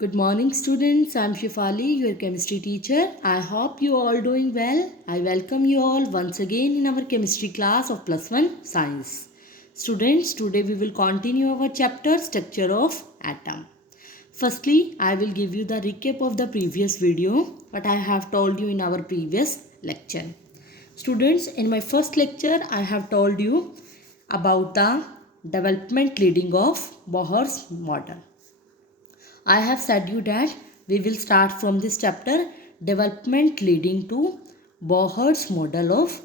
Good morning students, I am Shifali, your chemistry teacher. I hope you all doing well. I welcome you all once again in our chemistry class of plus 1 science. Students, today we will continue our chapter structure of atom. Firstly, I will give you the recap of the previous video what I have told you in our previous lecture. Students, in my first lecture I have told you about the development leading of Bohr's model. I have said you that we will start from this chapter development leading to Bohr's model of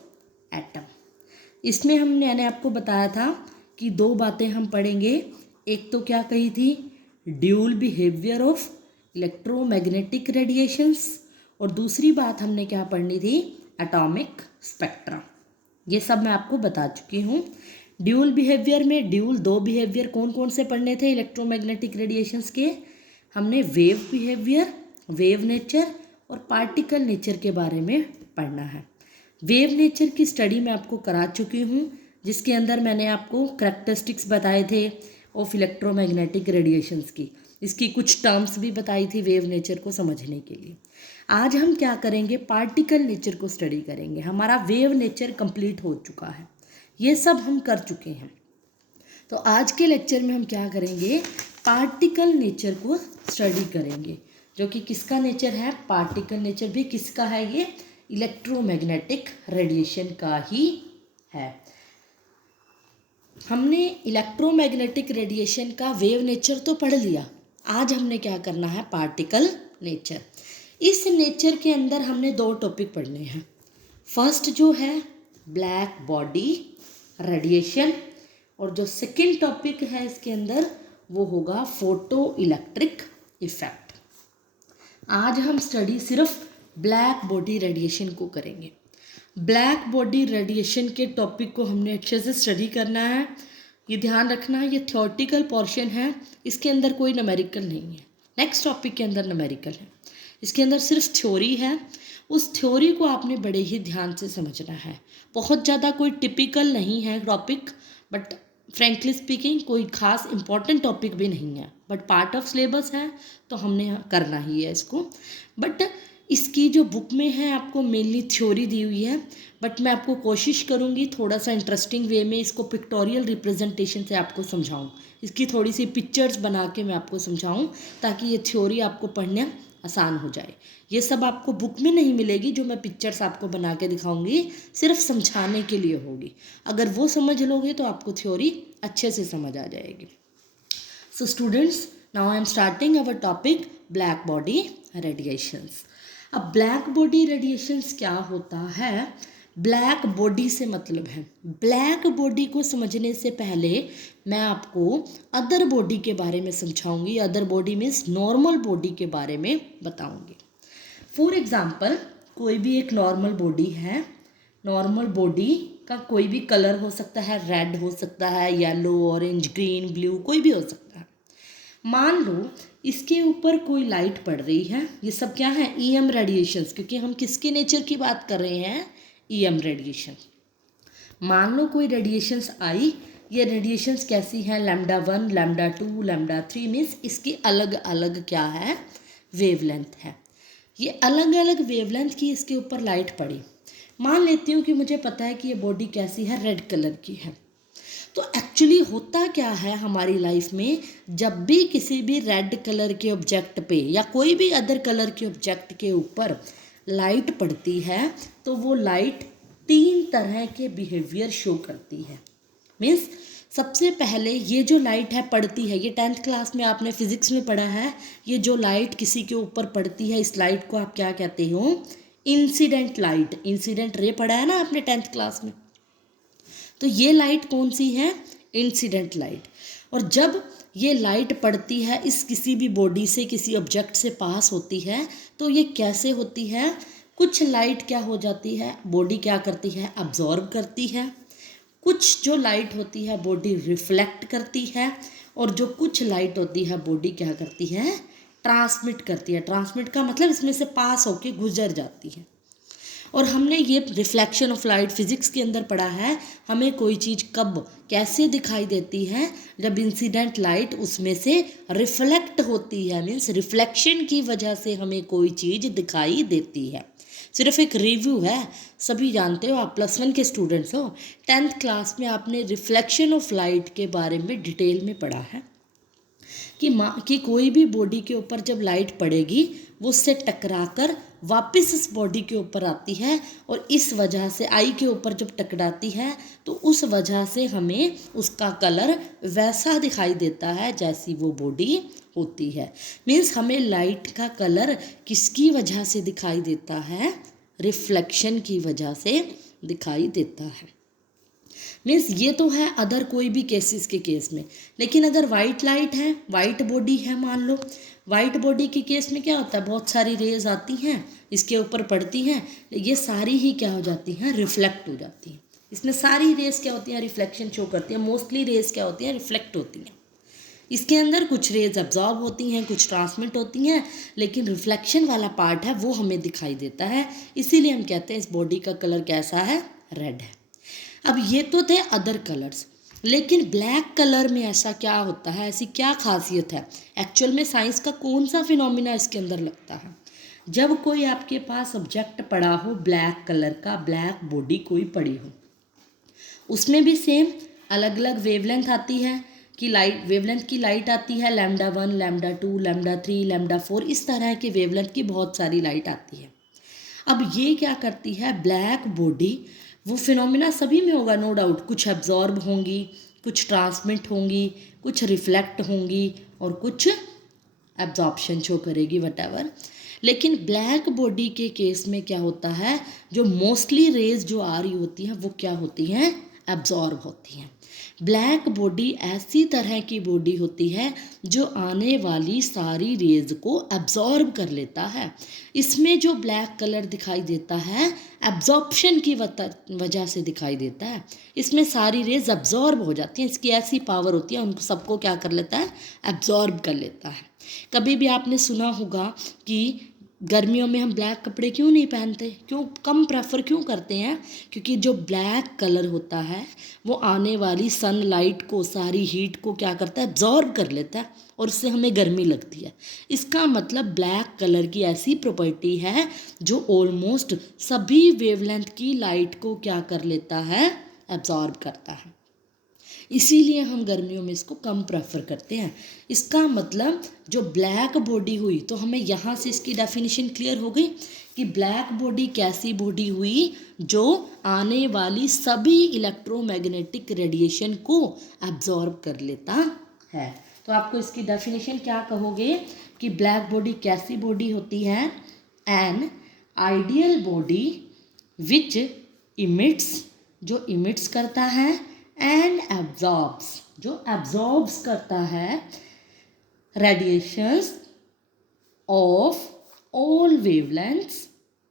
atom. इसमें मैंने आपको बताया था कि दो बातें हम पढ़ेंगे. एक तो क्या कही थी, dual behaviour of electromagnetic radiations, और दूसरी बात हमने क्या पढ़नी थी, एटॉमिक स्पेक्ट्रा. ये सब मैं आपको बता चुकी हूँ. ड्यूल बिहेवियर में दो बिहेवियर कौन कौन से पढ़ने थे इलेक्ट्रोमैग्नेटिक रेडिएशंस के. हमने वेव बिहेवियर, वेव नेचर और पार्टिकल नेचर के बारे में पढ़ना है. वेव नेचर की स्टडी मैं आपको करा चुकी हूँ, जिसके अंदर मैंने आपको करैक्टरिस्टिक्स बताए थे ऑफ इलेक्ट्रोमैग्नेटिक रेडिएशंस की. इसकी कुछ टर्म्स भी बताई थी वेव नेचर को समझने के लिए. आज हम क्या करेंगे, पार्टिकल नेचर को स्टडी करेंगे. हमारा वेव नेचर कंप्लीट हो चुका है, ये सब हम कर चुके हैं. तो आज के लेक्चर में हम क्या करेंगे, पार्टिकल नेचर को स्टडी करेंगे, जो कि किसका नेचर है, पार्टिकल नेचर भी किसका है, ये इलेक्ट्रोमैग्नेटिक रेडिएशन का ही है. हमने इलेक्ट्रोमैग्नेटिक रेडिएशन का वेव नेचर तो पढ़ लिया. आज हमने क्या करना है, पार्टिकल नेचर. इस नेचर के अंदर हमने दो टॉपिक पढ़ने हैं. फर्स्ट जो है ब्लैक बॉडी रेडिएशन, और जो सेकंड टॉपिक है इसके अंदर वो होगा फोटो इलेक्ट्रिक इफेक्ट. आज हम स्टडी सिर्फ ब्लैक बॉडी रेडिएशन को करेंगे. ब्लैक बॉडी रेडिएशन के टॉपिक को हमने अच्छे से स्टडी करना है. ये ध्यान रखना है, ये थ्योरेटिकल पोर्शन है, इसके अंदर कोई न्यूमेरिकल नहीं है. नेक्स्ट टॉपिक के अंदर न्यूमेरिकल है, इसके अंदर सिर्फ थ्योरी है. उस थ्योरी को आपने बड़े ही ध्यान से समझना है. बहुत ज़्यादा कोई टिपिकल नहीं है टॉपिक, बट फ्रेंकली स्पीकिंग कोई खास इंपॉर्टेंट टॉपिक भी नहीं है, बट पार्ट ऑफ सिलेबस है तो हमने करना ही है इसको. बट इसकी जो बुक में है आपको मेनली थ्योरी दी हुई है, बट मैं आपको कोशिश करूँगी थोड़ा सा इंटरेस्टिंग वे में इसको पिक्टोरियल रिप्रेजेंटेशन से आपको समझाऊँ. इसकी थोड़ी सी पिक्चर्स बना के मैं आपको समझाऊँ, ताकि ये थ्योरी आपको पढ़ना आसान हो जाए. ये सब आपको बुक में नहीं मिलेगी, जो मैं पिक्चर्स आपको बना के दिखाऊंगी सिर्फ समझाने के लिए होगी. अगर वो समझ लोगे तो आपको थ्योरी अच्छे से समझ आ जाएगी. So students, now I am starting our topic black body radiations. अब ब्लैक बॉडी रेडिएशंस क्या होता है, ब्लैक बॉडी से मतलब है. ब्लैक बॉडी को समझने से पहले मैं आपको अदर बॉडी के बारे में समझाऊंगी. Other body means normal body के बारे में बताऊंगी. फॉर एग्जाम्पल, कोई भी एक नॉर्मल बॉडी है. नॉर्मल बॉडी का कोई भी कलर हो सकता है, रेड हो सकता है, येलो, ऑरेंज, ग्रीन, ब्लू, कोई भी हो सकता है. मान लो इसके ऊपर कोई लाइट पड़ रही है. ये सब क्या है, ईएम रेडिएशंस, क्योंकि हम किसके नेचर की बात कर रहे हैं, ईएम रेडिएशन. मान लो कोई रेडिएशंस आई. ये रेडिएशंस कैसी है, लैम्डा 1, लैम्डा 2, लैम्डा 3 मीन्स इसकी अलग अलग क्या है, वेवलेंथ है. ये अलग अलग वेवलेंथ की इसके ऊपर लाइट पड़ी. मान लेती हूँ कि मुझे पता है कि ये बॉडी कैसी है, रेड कलर की है. तो एक्चुअली होता क्या है हमारी लाइफ में, जब भी किसी भी रेड कलर के ऑब्जेक्ट पे या कोई भी अदर कलर के ऑब्जेक्ट के ऊपर लाइट पड़ती है, तो वो लाइट 3 तरह के बिहेवियर शो करती है. मीन्स सबसे पहले ये जो लाइट है पड़ती है, ये 10th क्लास में आपने फिजिक्स में पढ़ा है. ये जो लाइट किसी के ऊपर पड़ती है, इस लाइट को आप क्या कहते हो, इंसिडेंट लाइट. इंसिडेंट रे पढ़ा है ना आपने 10th क्लास में. तो ये लाइट कौन सी है, इंसिडेंट लाइट. और जब ये लाइट पड़ती है इस किसी भी बॉडी से, किसी ऑब्जेक्ट से पास होती है, तो ये कैसे होती है, कुछ लाइट क्या हो जाती है, बॉडी क्या करती है, अब्जॉर्ब करती है. कुछ जो लाइट होती है बॉडी रिफ्लेक्ट करती है, और जो कुछ लाइट होती है बॉडी क्या करती है, ट्रांसमिट करती है. ट्रांसमिट का मतलब इसमें से पास होके गुजर जाती है. और हमने ये रिफ्लेक्शन ऑफ लाइट फिजिक्स के अंदर पढ़ा है, हमें कोई चीज़ कब कैसे दिखाई देती है, जब इंसिडेंट लाइट उसमें से रिफ्लेक्ट होती है, मीन्स रिफ्लेक्शन की वजह से हमें कोई चीज़ दिखाई देती है। सिर्फ एक रिव्यू है, सभी जानते हो, आप +1 के स्टूडेंट्स हो, 10th क्लास में आपने रिफ्लेक्शन ऑफ लाइट के बारे में डिटेल में पढ़ा है कि कोई भी बॉडी के ऊपर जब लाइट पड़ेगी वो उससे टकराकर वापस इस बॉडी के ऊपर आती है, और इस वजह से आई के ऊपर जब टकराती है तो उस वजह से हमें उसका कलर वैसा दिखाई देता है जैसी वो बॉडी होती है। मीन्स हमें लाइट का कलर किसकी वजह से दिखाई देता है, रिफ्लेक्शन की वजह से दिखाई देता है। मीन्स ये तो है अदर कोई भी केसेस के केस में, लेकिन अगर वाइट लाइट है, वाइट बॉडी है, मान लो वाइट बॉडी के केस में क्या होता है, बहुत सारी रेज आती हैं, इसके ऊपर पड़ती हैं, ये सारी ही क्या हो जाती हैं, रिफ्लेक्ट हो जाती हैं। इसमें सारी रेज क्या होती हैं, रिफ्लेक्शन शो करती हैं। मोस्टली रेज क्या होती हैं, रिफ्लेक्ट होती हैं। इसके अंदर कुछ रेज अब्जॉर्ब होती हैं, कुछ ट्रांसमिट होती हैं, लेकिन रिफ्लेक्शन वाला पार्ट है वो हमें दिखाई देता है। इसीलिए हम कहते हैं इस बॉडी का कलर कैसा है, रेड है। अब ये तो थे अदर कलर्स, लेकिन ब्लैक कलर में ऐसा क्या होता है, ऐसी क्या खासियत है, एक्चुअल में साइंस का कौन सा फिनोमिना इसके अंदर लगता है। जब कोई आपके पास ऑब्जेक्ट पड़ा हो ब्लैक कलर का, ब्लैक बॉडी कोई पड़ी हो, उसमें भी सेम अलग अलग वेवलेंथ आती है कि लाइट वेवलेंथ की लाइट आती है, λ1, λ2, λ3, λ4, इस तरह के वेवलेंथ की बहुत सारी लाइट आती है। अब ये क्या करती है, ब्लैक बॉडी, वो फिनोमिना सभी में होगा नो डाउट, कुछ एब्जॉर्ब होंगी, कुछ ट्रांसमिट होंगी, कुछ रिफ्लेक्ट होंगी और कुछ एब्जॉर्प्शन शो करेगी, वटएवर। लेकिन ब्लैक बॉडी के केस में क्या होता है, जो मोस्टली रेज जो आ रही होती हैं वो क्या होती हैं, एब्जॉर्ब होती हैं। ब्लैक बॉडी ऐसी तरह की बॉडी होती है जो आने वाली सारी रेज को एब्जॉर्ब कर लेता है। इसमें जो ब्लैक कलर दिखाई देता है एब्जॉर्प्शन की वजह से दिखाई देता है। इसमें सारी रेज एब्जॉर्ब हो जाती हैं, इसकी ऐसी पावर होती है, उनको सबको क्या कर लेता है, एब्जॉर्ब कर लेता है। कभी भी आपने सुना होगा कि गर्मियों में हम ब्लैक कपड़े क्यों नहीं पहनते, क्यों कम प्रेफर क्यों करते हैं, क्योंकि जो ब्लैक कलर होता है वो आने वाली सनलाइट को, सारी हीट को क्या करता है, एब्जॉर्ब कर लेता है, और उससे हमें गर्मी लगती है। इसका मतलब ब्लैक कलर की ऐसी प्रॉपर्टी है जो ऑलमोस्ट सभी वेवलेंथ की लाइट को क्या कर लेता है, एब्जॉर्ब करता है। इसीलिए हम गर्मियों में इसको कम प्रेफर करते हैं। इसका मतलब जो ब्लैक बॉडी हुई, तो हमें यहाँ से इसकी डेफिनेशन क्लियर हो गई कि ब्लैक बॉडी कैसी बॉडी हुई, जो आने वाली सभी इलेक्ट्रोमैग्नेटिक रेडिएशन को एब्जॉर्ब कर लेता है। तो आपको इसकी डेफिनेशन क्या कहोगे कि ब्लैक बॉडी कैसी बॉडी होती है, an ideal body which emits, जो इमिट्स करता है, एंड एब्जॉर्ब्स, जो एब्जॉर्ब्स करता है, रेडिएशंस ऑफ ऑल वेवलेंथ्स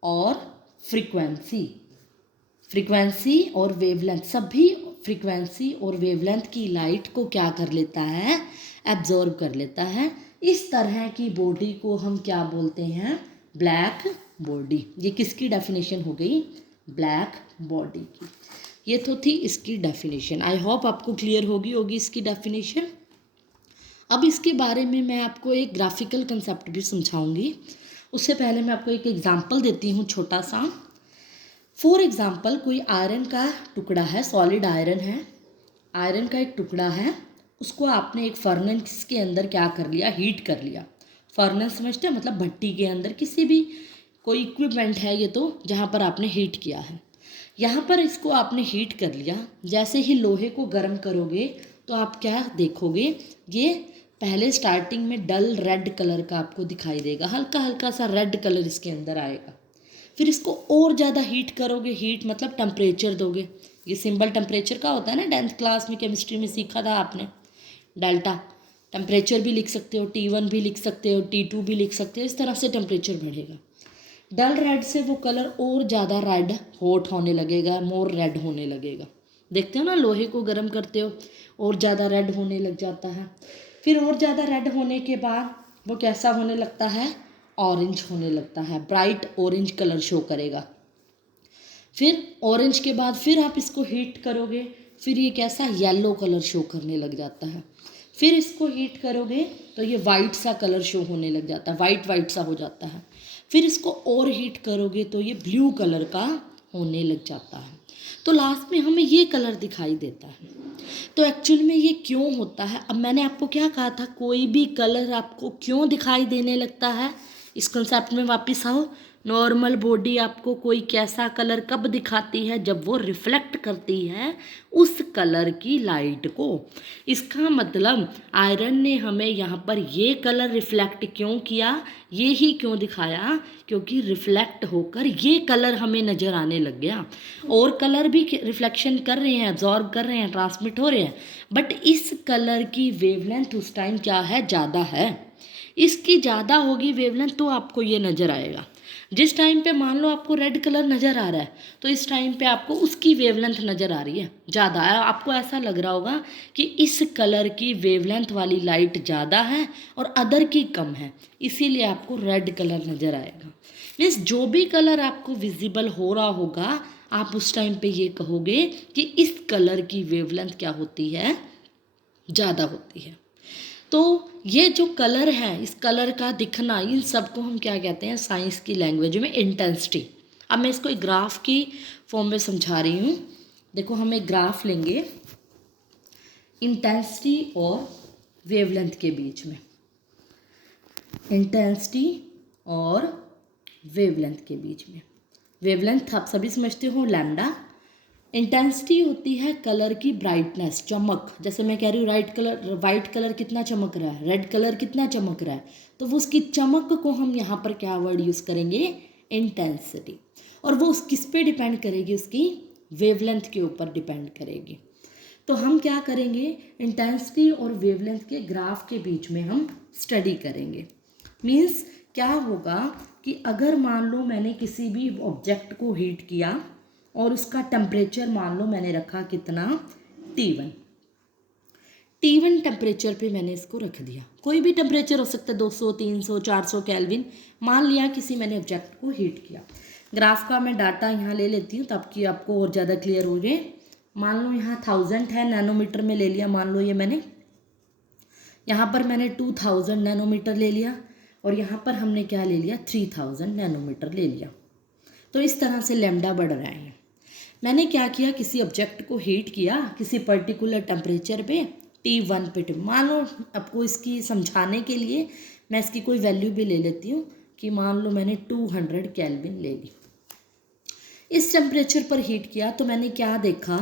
और फ्रीक्वेंसी, फ्रीक्वेंसी और वेवलेंथ, सभी फ्रीक्वेंसी और वेवलेंथ की लाइट को क्या कर लेता है, एब्जॉर्ब कर लेता है। इस तरह की बॉडी को हम क्या बोलते हैं, ब्लैक बॉडी। ये किसकी डेफिनेशन हो गई, ब्लैक बॉडी की। ये तो थी इसकी डेफिनेशन। आई होप आपको क्लियर होगी इसकी डेफिनेशन। अब इसके बारे में मैं आपको एक ग्राफिकल कंसेप्ट भी समझाऊंगी। उससे पहले मैं आपको एक एग्जांपल देती हूँ छोटा सा। फॉर एग्जांपल, कोई आयरन का टुकड़ा है, सॉलिड आयरन है, आयरन का एक टुकड़ा है, उसको आपने एक फर्नेस के अंदर क्या कर लिया, हीट कर लिया। फर्नेस समझते हैं, मतलब भट्टी के अंदर, किसी भी कोई इक्विपमेंट है ये तो, जहाँ पर आपने हीट किया है। यहाँ पर इसको आपने हीट कर लिया। जैसे ही लोहे को गर्म करोगे तो आप क्या देखोगे, ये पहले स्टार्टिंग में डल रेड कलर का आपको दिखाई देगा, हल्का हल्का सा रेड कलर इसके अंदर आएगा। फिर इसको और ज़्यादा हीट करोगे, हीट मतलब टेम्परेचर दोगे, ये सिंबल टेम्परेचर का होता है ना, 10th क्लास में केमिस्ट्री में सीखा था आपने, डेल्टा। टेम्परेचर भी लिख सकते हो, T1 भी लिख सकते हो, T2 भी लिख सकते हो, इस तरह से टेम्परेचर बढ़ेगा। डल रेड से वो कलर और ज़्यादा रेड हॉट होने लगेगा, मोर रेड होने लगेगा। देखते हो ना, लोहे को गर्म करते हो और ज़्यादा रेड होने लग जाता है। फिर और ज़्यादा रेड होने के बाद वो कैसा होने लगता है, ऑरेंज होने लगता है, ब्राइट ऑरेंज कलर शो करेगा। फिर ऑरेंज के बाद फिर आप इसको हीट करोगे, फिर ये कैसा येलो कलर शो करने लग जाता है। फिर इसको हीट करोगे तो ये वाइट सा कलर शो होने लग जाता है, वाइट वाइट सा हो जाता है। फिर इसको और हीट करोगे तो ये ब्लू कलर का होने लग जाता है। तो लास्ट में हमें ये कलर दिखाई देता है। तो एक्चुअल में ये क्यों होता है? अब मैंने आपको क्या कहा था, कोई भी कलर आपको क्यों दिखाई देने लगता है, इस कंसेप्ट में वापस आओ। नॉर्मल बॉडी आपको कोई कैसा कलर कब दिखाती है? जब वो रिफ्लेक्ट करती है उस कलर की लाइट को। इसका मतलब आयरन ने हमें यहाँ पर ये कलर रिफ्लेक्ट क्यों किया, ये ही क्यों दिखाया, क्योंकि रिफ्लेक्ट होकर ये कलर हमें नज़र आने लग गया। और कलर भी रिफ्लेक्शन कर रहे हैं, एब्जॉर्ब कर रहे हैं, ट्रांसमिट हो रहे हैं, बट इस कलर की वेवलेंथ उस टाइम क्या है, ज़्यादा है। इसकी ज़्यादा होगी वेवलेंथ तो आपको ये नज़र आएगा। जिस टाइम पे मान लो आपको रेड कलर नज़र आ रहा है तो इस टाइम पे आपको उसकी वेवलेंथ नज़र आ रही है ज़्यादा है। आपको ऐसा लग रहा होगा कि इस कलर की वेवलेंथ वाली लाइट ज़्यादा है और अदर की कम है, इसीलिए आपको रेड कलर नज़र आएगा। मीन्स जो भी कलर आपको विजिबल हो रहा होगा आप उस टाइम पे ये कहोगे कि इस कलर की वेवलेंथ क्या होती है, ज़्यादा होती है। तो ये जो कलर है, इस कलर का दिखना, इन सबको हम क्या कहते हैं साइंस की लैंग्वेज में, इंटेंसिटी। अब मैं इसको एक ग्राफ की फॉर्म में समझा रही हूँ। देखो हम एक ग्राफ लेंगे इंटेंसिटी और वेवलेंथ के बीच में, इंटेंसिटी और वेवलेंथ के बीच में। वेवलेंथ आप सभी समझते हो, लैम्डा। इंटेंसिटी होती है कलर की ब्राइटनेस, चमक। जैसे मैं कह रही हूँ वाइट कलर कितना चमक रहा है, रेड कलर कितना चमक रहा है, तो वो उसकी चमक को हम यहाँ पर क्या वर्ड यूज़ करेंगे, इंटेंसिटी। और वो किस पे डिपेंड करेगी, उसकी वेवलेंथ के ऊपर डिपेंड करेगी। तो हम क्या करेंगे, इंटेंसिटी और वेवलेंथ के ग्राफ के बीच में हम स्टडी करेंगे। मीन्स क्या होगा कि अगर मान लो मैंने किसी भी ऑब्जेक्ट को हीट किया और उसका टेम्परेचर मान लो मैंने रखा कितना, T1। T1 टेम्परेचर पे मैंने इसको रख दिया, कोई भी टेम्परेचर हो सकता है, 200, 300, 400 केल्विन। मान लिया किसी मैंने ऑब्जेक्ट को हीट किया। ग्राफ का मैं डाटा यहाँ ले लेती हूँ ताकि आपको और ज़्यादा क्लियर हो जाए। मान लो यहाँ 1000 है, नैनोमीटर में ले लिया। मान लो ये मैंने यहाँ पर मैंने 2000 नैनोमीटर ले लिया और यहाँ पर हमने क्या ले लिया, 3000 नैनोमीटर ले लिया। तो इस तरह से लैम्डा बढ़ रहा है। मैंने क्या किया, किसी ऑब्जेक्ट को हीट किया किसी पर्टिकुलर टेम्परेचर पे, T1 पे। मान लो आपको इसकी समझाने के लिए मैं इसकी कोई वैल्यू भी ले लेती हूँ कि मान लो मैंने 200 केल्विन ले ली। इस टेम्परेचर पर हीट किया तो मैंने क्या देखा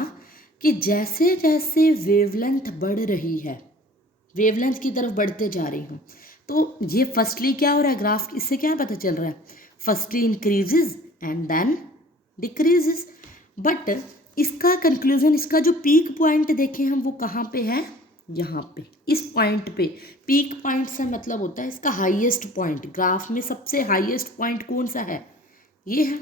कि जैसे जैसे वेवलेंथ बढ़ रही है, वेवलेंथ की तरफ बढ़ते जा रही हूँ, तो ये फर्स्टली क्या हो रहा है, ग्राफ इससे क्या पता चल रहा है, firstly increases and then decreases. But इसका कंक्लूजन, इसका जो पीक पॉइंट देखें हम, वो कहाँ पे है, यहाँ पे, इस पॉइंट पे। पीक पॉइंट से मतलब होता है इसका हाईएस्ट पॉइंट। ग्राफ में सबसे हाईएस्ट पॉइंट कौन सा है, ये है।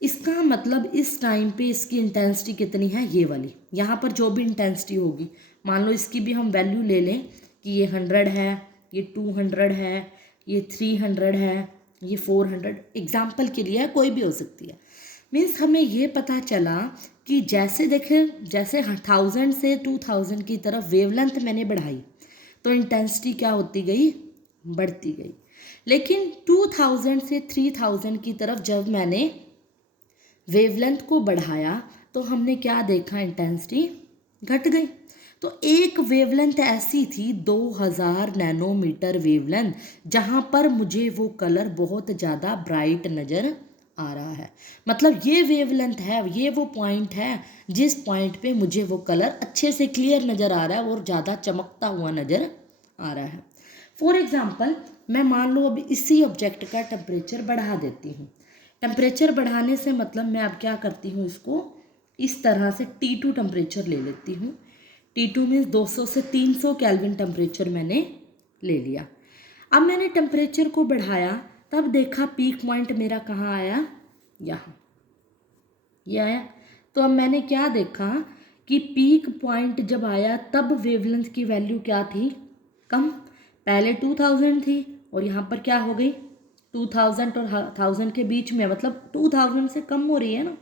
इसका मतलब इस टाइम पे इसकी इंटेंसिटी कितनी है, ये वाली। यहाँ पर जो भी इंटेंसिटी होगी, मान लो इसकी भी हम वैल्यू ले लें कि ये 100 है, ये 200 है, ये 300 है, ये 400, एग्जाम्पल के लिए कोई भी हो सकती है। मीन्स हमें ये पता चला कि जैसे देखें, जैसे 1000 से 2000 की तरफ वेवलेंथ मैंने बढ़ाई तो इंटेंसिटी क्या होती गई, बढ़ती गई। लेकिन 2000 से 3000 की तरफ जब मैंने वेवलेंथ को बढ़ाया तो हमने क्या देखा, इंटेंसिटी घट गई। तो एक वेवलेंथ ऐसी थी 2000 नैनोमीटर वेवलेंथ, जहाँ पर मुझे वो कलर बहुत ज़्यादा ब्राइट नज़र आ रहा है। मतलब ये वेवलेंथ है, ये वो पॉइंट है जिस पॉइंट पे मुझे वो कलर अच्छे से क्लियर नज़र आ रहा है और ज़्यादा चमकता हुआ नज़र आ रहा है। फॉर एग्ज़ाम्पल मैं मान लो अभी इसी ऑब्जेक्ट का टेम्परेचर बढ़ा देती हूँ। टेम्परेचर बढ़ाने से मतलब मैं अब क्या करती हूँ, इसको इस तरह से T2 टेम्परेचर ले लेती हूँ। T2 मीन्स 200 से 300 केल्विन टेम्परेचर मैंने ले लिया। अब मैंने टेम्परेचर को बढ़ाया, तब देखा पीक पॉइंट मेरा कहाँ आया, यहाँ, ये आया। तो अब मैंने क्या देखा कि पीक पॉइंट जब आया तब वेवलेंथ की वैल्यू क्या थी, कम। पहले 2000 थी और यहाँ पर क्या हो गई, 2000 और 1000 के बीच में, मतलब 2000 से कम हो रही है ना।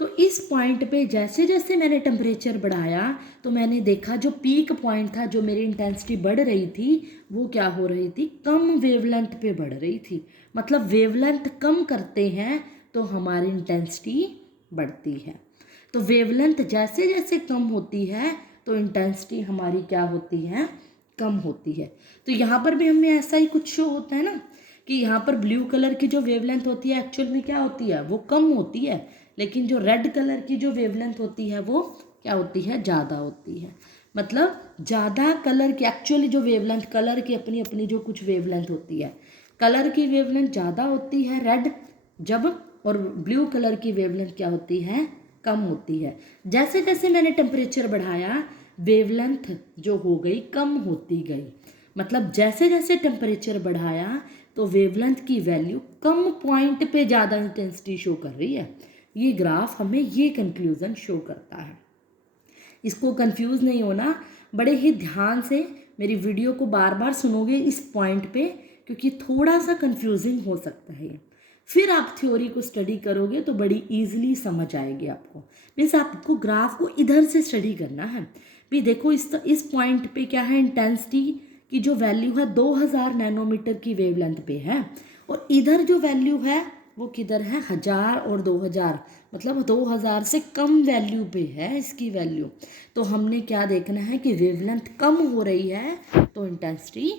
तो इस पॉइंट पे जैसे जैसे मैंने टेम्परेचर बढ़ाया तो मैंने देखा जो पीक पॉइंट था, जो मेरी इंटेंसिटी बढ़ रही थी, वो क्या हो रही थी, कम वेवलेंथ पे बढ़ रही थी। मतलब वेवलेंथ कम करते हैं तो हमारी इंटेंसिटी बढ़ती है। तो वेवलेंथ जैसे जैसे कम होती है तो इंटेंसिटी हमारी क्या होती है, कम होती है। तो यहाँ पर भी हमें ऐसा ही कुछ शो होता है ना कि यहाँ पर ब्लू कलर की जो वेवलेंथ होती है एक्चुअल में क्या होती है, वो कम होती है, लेकिन जो रेड कलर की जो वेवलेंथ होती है वो क्या होती है, ज़्यादा होती है। मतलब ज़्यादा कलर की एक्चुअली जो वेवलेंथ, कलर की अपनी अपनी जो कुछ वेवलेंथ होती है, कलर की वेवलेंथ ज़्यादा होती है रेड जब, और ब्लू कलर की वेवलेंथ क्या होती है, कम होती है। जैसे जैसे मैंने टेम्परेचर बढ़ाया वेवलेंथ जो हो गई कम होती गई। मतलब जैसे जैसे टेम्परेचर बढ़ाया तो वेवलेंथ की वैल्यू कम पॉइंट पे ज़्यादा इंटेंसिटी शो कर रही है। ये ग्राफ हमें ये कंक्लूज़न शो करता है। इसको कंफ्यूज नहीं होना, बड़े ही ध्यान से मेरी वीडियो को बार बार सुनोगे इस पॉइंट पे, क्योंकि थोड़ा सा कंफ्यूजिंग हो सकता है। फिर आप थ्योरी को स्टडी करोगे तो बड़ी इजीली समझ आएगी आपको। मीन्स आपको ग्राफ को इधर से स्टडी करना है। भी देखो इस पॉइंट पे क्या है, इंटेंसिटी की जो वैल्यू है 2000 नैनोमीटर की वेवलेंथ पे है, और इधर जो वैल्यू है वो किधर है, 1000 और 2000, मतलब 2000 से कम वैल्यू पे है इसकी वैल्यू। तो हमने क्या देखना है कि वेवलेंथ कम हो रही है तो इंटेंसिटी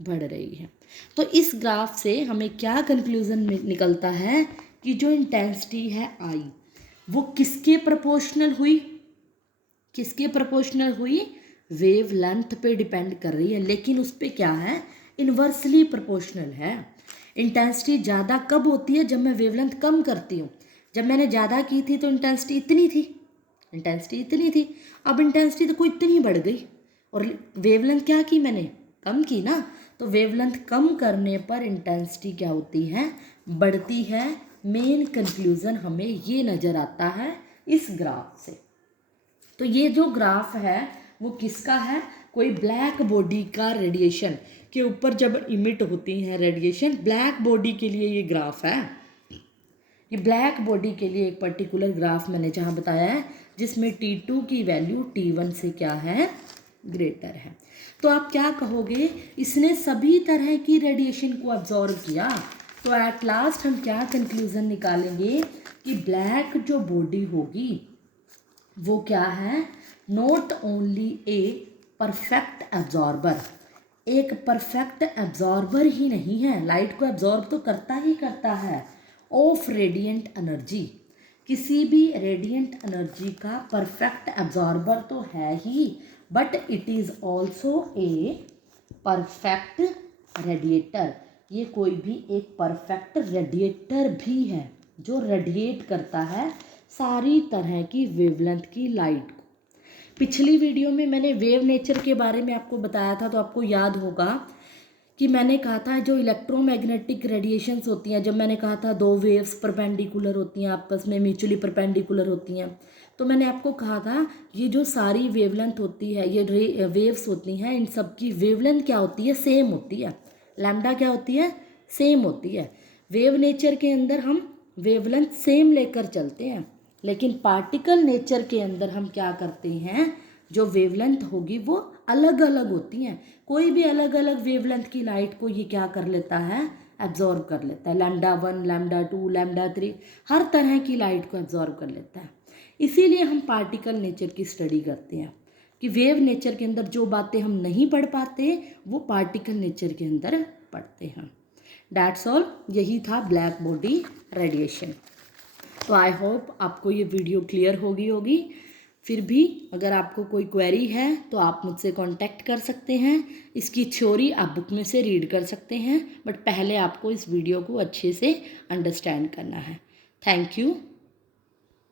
बढ़ रही है। तो इस ग्राफ से हमें क्या कंक्लूजन निकलता है कि जो इंटेंसिटी है आई वो किसके प्रोपोर्शनल हुई, किसके प्रोपोर्शनल हुई, वेवलेंथ पे डिपेंड कर रही है, लेकिन उस पर क्या है, इन्वर्सली प्रोपोर्शनल है। इंटेंसिटी ज़्यादा कब होती है, जब मैं वेवलेंथ कम करती हूँ। जब मैंने ज़्यादा की थी तो इंटेंसिटी इतनी थी, इंटेंसिटी इतनी थी, अब इंटेंसिटी तो कोई इतनी बढ़ गई, और वेवलेंथ क्या की मैंने, कम की ना। तो वेवलेंथ कम करने पर इंटेंसिटी क्या होती है, बढ़ती है। मेन कंक्लूज़न हमें ये नज़र आता है इस ग्राफ से। तो ये जो ग्राफ है वो किसका है, कोई ब्लैक बॉडी का रेडिएशन के ऊपर जब इमिट होती है रेडिएशन, ब्लैक बॉडी के लिए ये ग्राफ है। ये ब्लैक बॉडी के लिए एक पर्टिकुलर ग्राफ मैंने जहाँ बताया है जिसमें T2 की वैल्यू T1 से क्या है, ग्रेटर है। तो आप क्या कहोगे, इसने सभी तरह की रेडिएशन को अब्जॉर्व किया। तो एट लास्ट हम क्या कंक्लूजन निकालेंगे कि ब्लैक जो बॉडी होगी वो क्या है, not only a perfect absorber, एक परफेक्ट एब्जॉर्बर ही नहीं है, लाइट को एब्जॉर्ब तो करता ही करता है, ऑफ रेडिएंट एनर्जी, किसी भी रेडिएंट एनर्जी का परफेक्ट एब्जॉर्बर तो है ही, but it is also a perfect radiator. ये कोई भी एक परफेक्ट रेडिएटर भी है जो रेडिएट करता है सारी तरह की वेवलेंथ की लाइट को। पिछली वीडियो में मैंने वेव नेचर के बारे में आपको बताया था, तो आपको याद होगा कि मैंने कहा था जो इलेक्ट्रोमैग्नेटिक रेडिएशंस होती हैं, जब मैंने कहा था दो वेव्स परपेंडिकुलर होती हैं, आपस में म्यूचुअली परपेंडिकुलर होती हैं, तो मैंने आपको कहा था ये जो सारी वेवलेंथ होती है, ये वेव्स होती हैं, इन सब की वेवलेंथ क्या होती है, सेम होती है। लैम्डा क्या होती है, सेम होती है। वेव नेचर के अंदर हम वेवलेंथ सेम लेकर चलते हैं, लेकिन पार्टिकल नेचर के अंदर हम क्या करते हैं, जो वेवलेंथ होगी वो अलग अलग होती हैं। कोई भी अलग अलग वेवलेंथ की लाइट को ये क्या कर लेता है, एब्जॉर्ब कर लेता है। λ1, λ2, λ3 हर तरह की लाइट को एब्जॉर्ब कर लेता है। इसीलिए हम पार्टिकल नेचर की स्टडी करते हैं कि वेव नेचर के अंदर जो बातें हम नहीं पढ़ पाते वो पार्टिकल नेचर के अंदर पढ़ते हैं। डैट्स ऑल, यही था ब्लैक बॉडी रेडिएशन। तो आई होप आपको ये वीडियो क्लियर होगी। फिर भी अगर आपको कोई क्वेरी है तो आप मुझसे कांटेक्ट कर सकते हैं। इसकी थ्योरी आप बुक में से रीड कर सकते हैं, बट पहले आपको इस वीडियो को अच्छे से अंडरस्टैंड करना है। Thank you.